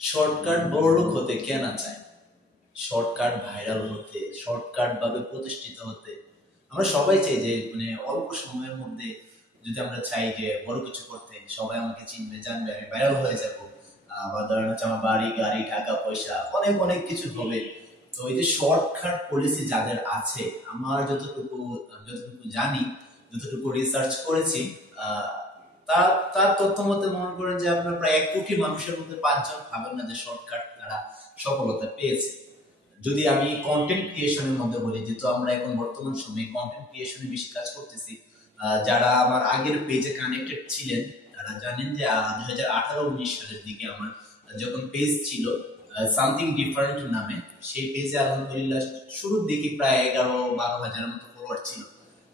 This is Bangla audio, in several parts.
শর্টকাট বড়লোক হতে কে না চায়? শর্টকাট ভাইরাল হতে, শর্টকাট ভাবে প্রতিষ্ঠিত হতে আমরা সবাই চাই যে অল্প সময়ের মধ্যে যদি আমরা চাই যে বড় কিছু করতে, সবাই আমাকে চিনবে, জানবে, আমি ভাইরাল হয়ে যাবো, বা ধরেন হচ্ছে আমার বাড়ি গাড়ি টাকা পয়সা অনেক অনেক কিছু হবে। তো এই যে শর্টকাট পলিসি যাদের আছে, আমার যতটুকু যতটুকু জানি, যতটুকু রিসার্চ করেছি, আহ, তার তার তথ্য মতে মনে করেন যে আপনার প্রায় 1 কোটি মানুষের মধ্যে 5 জন ভাবেন না যে শর্টকাট তারা সফলতা পেয়েছে। যদি আমি কন্টেন্ট ক্রিয়েশনের মধ্যে বলি, যেহেতু আমরা এখন বর্তমান সময়ে কন্টেন্ট ক্রিয়েশনে বেশি কাজ করতেছি, যারা আমার আগের পেজে কানেক্টেড ছিলেন তারা জানেন যে 2018-19 সালের দিকে আমার যখন পেজ ছিল সামথিং ডিফারেন্ট নামে, সেই পেজে আলহামদুলিল্লাহ শুরুর দিকে প্রায় 11-12 হাজারের মতো ফলোয়ার ছিল।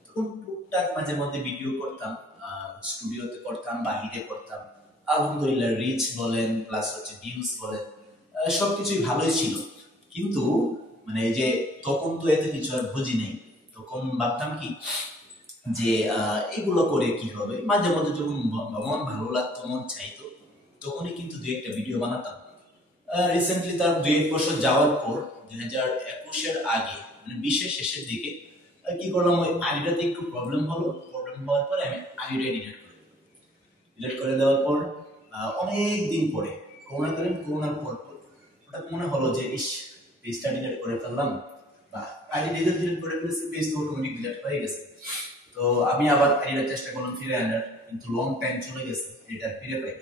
তখন টুকটাক মাঝে মধ্যে ভিডিও করতাম, স্টুডিওতে করতাম, বাহিরে করতাম, আলহামদুলিল্লাহ রিচ বলেন প্লাস হচ্ছে ভিউজ বলেন, সবকিছুই ভালোই ছিল। কিন্তু এই যে তখন তো এত কিছু আর বুঝি নেই, তখন ভাবতাম কি যে এগুলো করে কি হবে, মাঝে মধ্যে যখন মন ভালো লাগতো, মন চাইতো, তখনই কিন্তু 2-1টা ভিডিও বানাতাম। রিসেন্টলি তার 2-1 বছর যাওয়ার পর 2021-এর আগে, 20-এর শেষের দিকে কি করলাম, ওই আইডিটাতে একটু প্রবলেম হওয়ার পরে আমি আইডিটা ডিলিট করে দেওয়ার পর অনেক দিন পরে করোনার পর হঠাৎ মনে হলো যে ইস, পেজটা ডিলিট করে ফেললাম, বা আইডি ডিলিট করে ফেলেছি, পেজ তো অটোমেটিক ডিলিট হয়ে গেছে। তো আমি আবার আইডিটা চেষ্টা করলাম ফিরে আনার, কিন্তু লং টাইম চলে গেছে, এটা ফিরে পাই।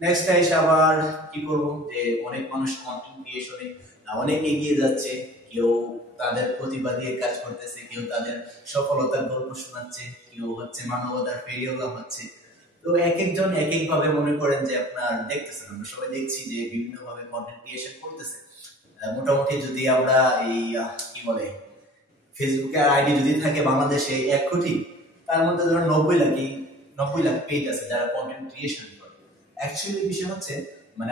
নেক্সট এসে আবার কি করব, যে অনেক মানুষ কন্টেন্ট ক্রিয়েশনে অনেক এগিয়ে যাচ্ছে, কেউ তাদের প্রতিভা দিয়ে কাজ করতেছে, কেউ তাদের সফলতার গল্প শোনাচ্ছে, কেউ হচ্ছে মানবতার ফেরিওয়ালা হচ্ছে। তো এক একজন এক এক ভাবে মনে করেন যে আপনার দেখতেছেন, আমরা সবাই দেখছি যে বিভিন্ন ভাবে কন্টেন্ট ক্রিয়েশন করতেছে। মোটামুটি যদি আমরা এই কি বলে ফেসবুকে আইডি যদি থাকে বাংলাদেশে 1 কোটি, তার মধ্যে ধরুন 90 লাখ পেজ আছে যারা কন্টেন্ট ক্রিয়েশন করে। অ্যাকচুয়ালি বিষয় হচ্ছে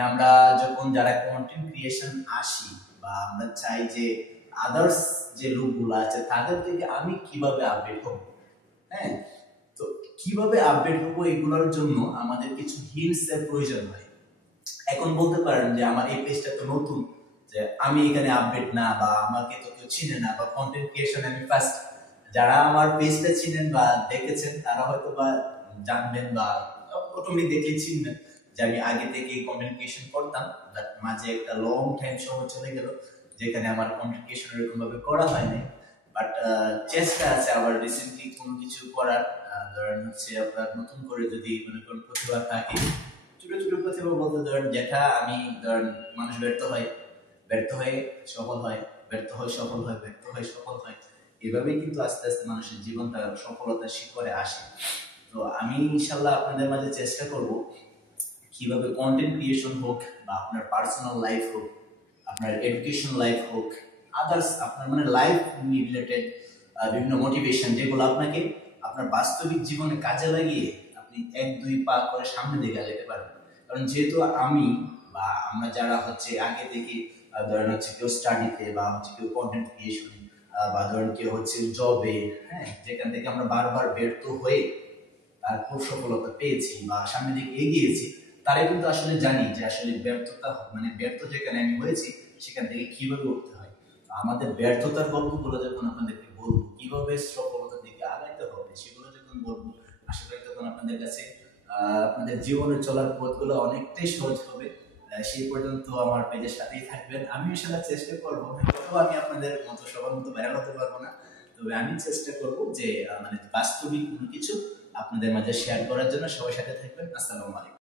আমরা যখন যারা কন্টেন্ট ক্রিয়েশন আসি, বা আমরা চাই যে আদার্স যে লোকগুলো আছে তাদের থেকে আমি কিভাবে আপডেট হব, হ্যাঁ, তো কিভাবে আপডেট হবো এগুলোর জন্য আমাদের কিছু হিন্টস এর প্রয়োজন হয়। এখন বলতে পারেন যে আমার এই পেজটা তো নতুন, যে আমি এখানে আপডেট না, বা আমাকে তো কেউ চিনে না, বা কন্টেন্ট ক্রিয়েশন আমি ফার্স্ট। যারা আমার পেজটা চিনেন বা দেখেছেন তারা হয়তো বা জানবেন, বা অটোমেটিক দেখলে চিনবেন যে আমি আগে থেকে কন্টেন্ট ক্রিয়েশন করতাম, বাট মাঝে একটা লং টাইম সময় চলে গেল যেখানে আমার কন্টেন্ট ক্রিয়েশন এরকম ভাবে করা হয় নাই। বাট চেষ্টা আছে আবার রিসেন্টলি কোনো কিছু করার। ধরেন হচ্ছে আপনার নতুন করে যদি মনে করেন প্রতিভা থাকে, ছোট ছোট প্রতিভা বলতে ধরেন যেটা আমি ধরেন মানুষ ব্যর্থ হয়ে সফল হয়, ব্যর্থ হয় সফল হয়, ব্যর্থ হয় সফল হয়, এভাবেই কিন্তু আস্তে আস্তে মানুষের জীবন তার সফলতার শিখরে আসে। তো আমি ইনশাল্লাহ আপনাদের মাঝে চেষ্টা করব কিভাবে কন্টেন্ট ক্রিয়েশন হোক, বা আপনার পার্সোনাল লাইফ হোক, আপনার এডুকেশন লাইফ হোক, আদার্স আপনার লাইফ রিলেটেড বিভিন্ন মোটিভেশন যেগুলো আপনাকে আপনার বাস্তবিক জীবনে কাজে লাগিয়ে আপনি 1-2 পা করে সামনে দিকে যেতে পারবেন। কারণ যেহেতু আমি বা আমরা যারা হচ্ছে আগে থেকে ধরেন হচ্ছে কেউ স্টাডিতে, বা হচ্ছে কেউ কন্টেন্ট ক্রিয়েশনে, বা ধরেন কেউ হচ্ছে জবে, হ্যাঁ, যেখান থেকে আমরা বারবার ব্যর্থ হয়ে তারপর সফলতা পেয়েছি বা সামনের দিকে এগিয়েছি, তারাই কিন্তু আসলে জানি যে আসলে ব্যর্থতা ব্যর্থ যেখানে আমি হয়েছি সেখান থেকে কিভাবে উঠতে হয়। আমাদের ব্যর্থতার গল্পগুলো যখন আপনাদেরকে বলবো, কিভাবে সফলতার দিকে আগাইতে হবে সেগুলো যখন বলবো, আশা করি তখন আপনাদের কাছে আপনাদের জীবনে চলার পথগুলো অনেকটাই সহজ হবে। সেই পর্যন্ত আমার পেজের সাথেই থাকবেন। আমি ইনশাআল্লাহ চেষ্টা করবো, হয়তো আমি আপনাদের মতো সবার মতো ভাইরাল হতে পারবো না, তবে আমি চেষ্টা করব যে বাস্তবিক কোনো কিছু আপনাদের মাঝে শেয়ার করার জন্য। সবার সাথে থাকবেন। আসসালামু আলাইকুম।